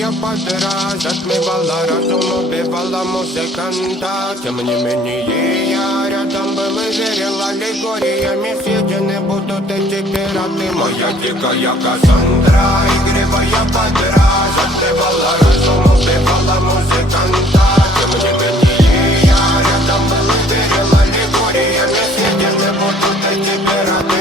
Грибая под раз, отмывала разум, убивала музыканта. Тем не менее я рядом был и верил аллегориями. Съедены будут эти пираты. Моя дикая Кассандра, игривая под раз, отмывала разум, убивала музыканта. Тем не менее я рядом был и верил аллегориями. Съедены будут эти пираты.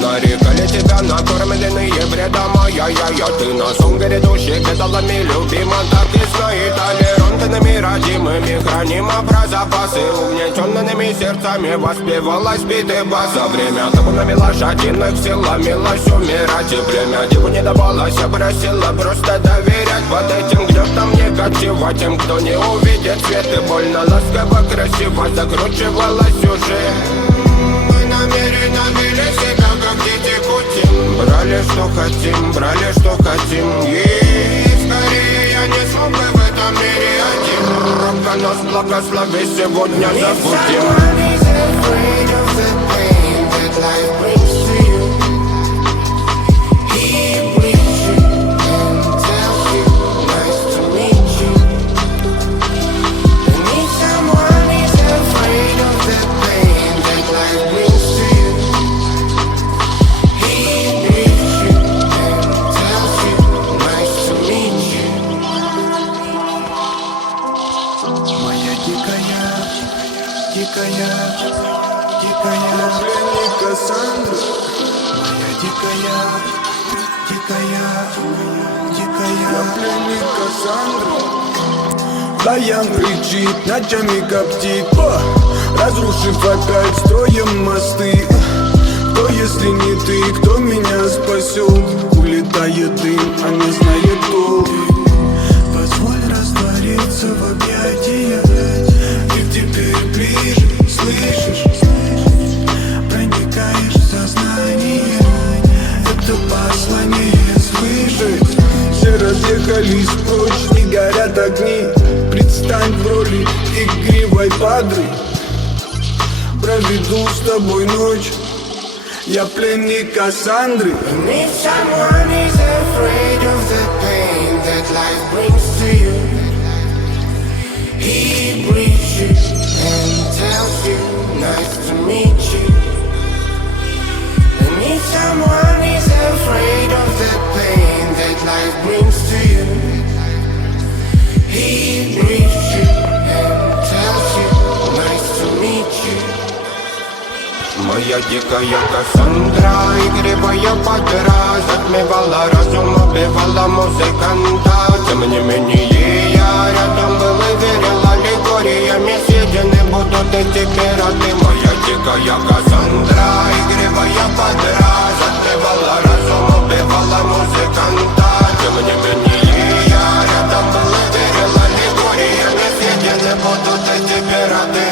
Нарекали тебя накормленные бредом, я ты на сон грядущий педалами любима. Так ясно и толерантными родимыми храним про запасы. Угнетенными сердцами воспевалась биты бас. За время табунами лошадиных сил ломилась умирать. И время диву не давалось, я просила просто доверять. Под этим гнетом не кочевать тем, кто не увидит свет. И больно ласково красиво закручивалась уже. Намеренно вели себя, как дети кутим. Брали, что хотим И скорее я не смог бы в этом мире один. Робко нас благослови, сегодня забудем. Дикая пленник Кассандры. Моя дикая пленник Кассандры. Баян кричит, ночами коптит, разрушив опять строем мосты. Кто, если не ты, кто меня спасет? Улетает дым, а не знает толк. Позволь раствориться в объятиях. Ты теперь ближе, слышишь? Проникаешь в сознание. Это послание слышать. Все разъехались прочь, не горят огни. Предстань в роли игривой падры. Проведу с тобой ночь. Я пленник Кассандры. If someone is afraid of the pain that life brings to you, he greets you and tells you, nice to meet you. And if someone is afraid of the pain that life brings to you, he greets you and tells you, nice to meet you. Моя дикая Кассандра, игривая под раз, отмывала разум, убивала музыканта. Тем не менее я рядом был и верил аллегориями. Съедены будут эти пираты. Моя дикая Кассандра, игривая под раз, отмывала разум, убивала музыканта. Тем не менее я рядом был и верил аллегориями. Съедены будут эти пираты.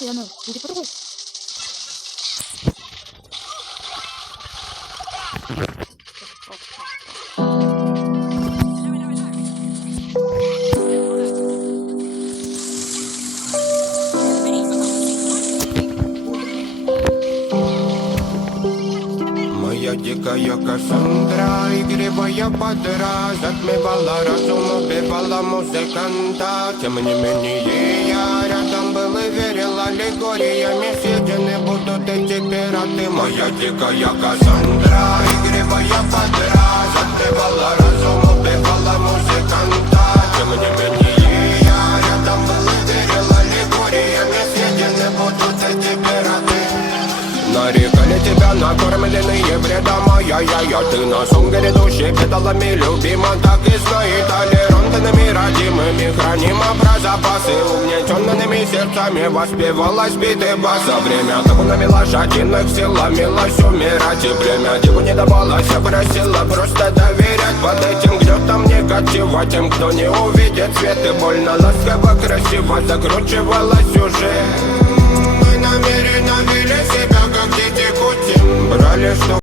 И оно будет по-другому. Моя дикая Кассандра, игривая подра, затмевала разум, убивала музыканта. Тем не менее я рядом был и верил аллегориями, съедены будут эти пираты. Моя дикая Кассандра, игривая подра, затмевала разум, убивала музыканта. Тем не менее я рядом был и верил аллегориями, съедены будут эти пираты. Нарекали тебя накормленные бредом, ай-яй-яй, ты на сон грядущий педалами любима. Так и знает аллеронтанами родимыми, храним про запасы угнетенными сердцами. Воспевалась биты баса, время табунами лошадиных сил ломилась умирать. И племя диву не давалось, просила просто доверять. Под этим гнетом негатива тем, кто не увидит свет. И больно ласково, красиво закручивалась уже. Мы намеренно вели себя как дети кутим, брали что